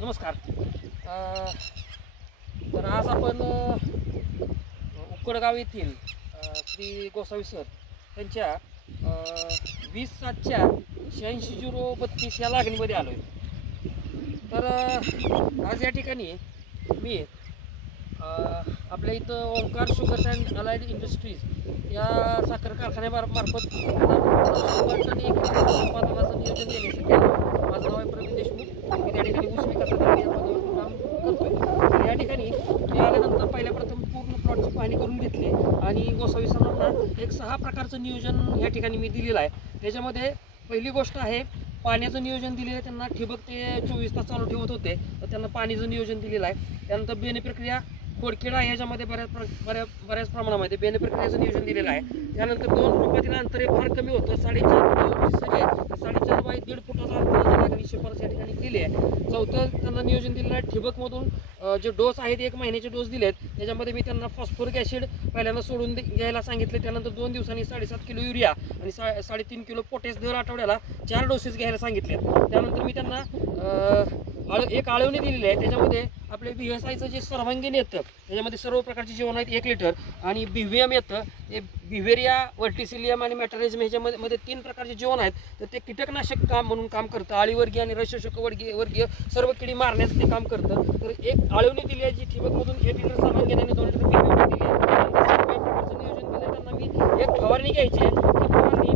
नमस्कार. तर आज आपण उकडगाव येथील श्री गोसावी सर त्यांच्या 20/7/86/032 या लागणीमध्ये आलो आहे. तर आज या ठिकाणी मी आपल्या इथं Omkar sugars and allied industries या साखर कारखान्यामार्फत 100 टन उत्पादनाचं नियोजन देण्यासाठी माझं नाव आहे प्रवीण देशमुख. मी त्या ठिकाणी ऊस विकास अधिकारी या पदावरती काम करतोय. या ठिकाणी मी आल्यानंतर पहिल्या प्रथम पूर्ण प्लॉटची पाहणी करून घेतली आणि गोसावी सरांना एक 6 प्रकारचं नियोजन या ठिकाणी मी दिलेलं आहे. त्याच्यामध्ये पहिली गोष्ट आहे पाण्याचं नियोजन दिलेलं आहे. त्यांना ठिबक ते 24 तास चालू ठेवत होते, तर त्यांना पाणीचं नियोजन दिलेलं आहे. त्यानंतर बेने प्रक्रिया खोडकिडा ह्याच्यामध्ये बऱ्याच प्रमाणामध्ये बेने प्रक्रियेचं नियोजन दिलेलं आहे. त्यानंतर 2 रोपातील अंतर हे फार कमी होतं. 4.5 सरी आहे, 4.5 बाय 1.5 फुटाचं अंतर लागणी शिफारस या ठिकाणी केली आहे. चौथं त्यांना नियोजन दिलेलं आहे ठिबकमधून जे डोस आहेत 1 महिन्याचे डोस दिलेत. त्याच्यामध्ये मी त्यांना फॉस्फोरिक ॲसिड पहिल्यांदा सोडून घ्यायला सांगितले. त्यानंतर 2 दिवसांनी 7.5 किलो युरिया आणि 3.5 किलो पोटॅश दर आठवड्याला 4 डोसेस घ्यायला सांगितले. त्यानंतर मी त्यांना एक आळवणी दिलेली आहे. त्याच्यामध्ये आपले VSIचं जे सर्वांगीण येतं त्याच्यामध्ये सर्व प्रकारचे जीवन आहेत 1 लिटर आणि BVM येतं. हे बिव्हेरिया, वर्टिसिलियम आणि मॅटरिझम ह्याच्यामध्ये 3 प्रकारचे जीवन आहेत. तर ते कीटकनाशक म्हणून काम करतं. आळीवर्गीय आणि रसशोषक वर्गीय सर्व किडी मारण्याचं ते काम करतं. तर एक आळवणी दिली आहे जी ठिबकमधून 1 लिटर सर्वांगीण आणि 2 लिटर BVM दिली आहे. सर्व प्रकारचं नियोजन दिलं. त्यांना मी एक फवारणी घ्यायची आहे. ती फवारणी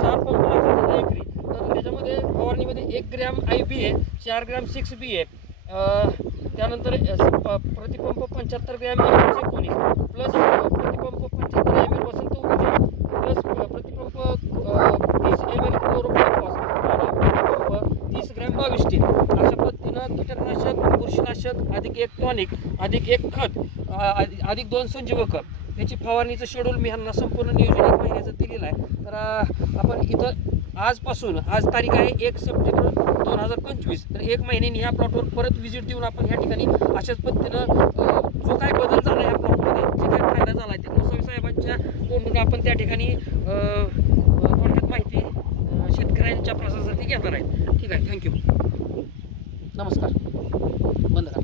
4 पंप लागतात एकरी. तर त्याच्यामध्ये फवारणीमध्ये 1 ग्रॅम IB आहे, 4 ग्रॅम 6B आहे. त्यानंतर प्रतिपंप 75 ग्रॅम M19 प्लस प्रतिपंप 75 ml वसंत ऊर्जा प्लस प्रतिपंप 30 ml क्लोरोफॉस आणि प्रतिपंप 30 ग्रॅम 22 अशा पद्धतीनं कीटकनाशक, बुरशीनाशक अधिक 1 टॉनिक अधिक 1 खत अधिक 2 संजीवक याची फवारणीचं शेड्यूल मी ह्यांना संपूर्ण नियोजन 1 महिन्याचं दिलेलं आहे. तर आपण इथं आजपासून आज तारीख आहे 1 सप्टेंबर 2025. तर 1 महिन्यानी ह्या प्लॉटवर परत व्हिजिट देऊन आपण ह्या ठिकाणी अशाच पद्धतीनं जो काय बदल झाला ह्या प्लॉटमध्ये, जे काय फायदा झाला आहे ते गोसावी साहेबांच्या तोंडून आपण त्या ठिकाणी थोडक्यात माहिती शेतकऱ्यांच्या प्रशासनासाठी घेणार आहे. ठीक आहे, थँक्यू. नमस्कार. बंद करा.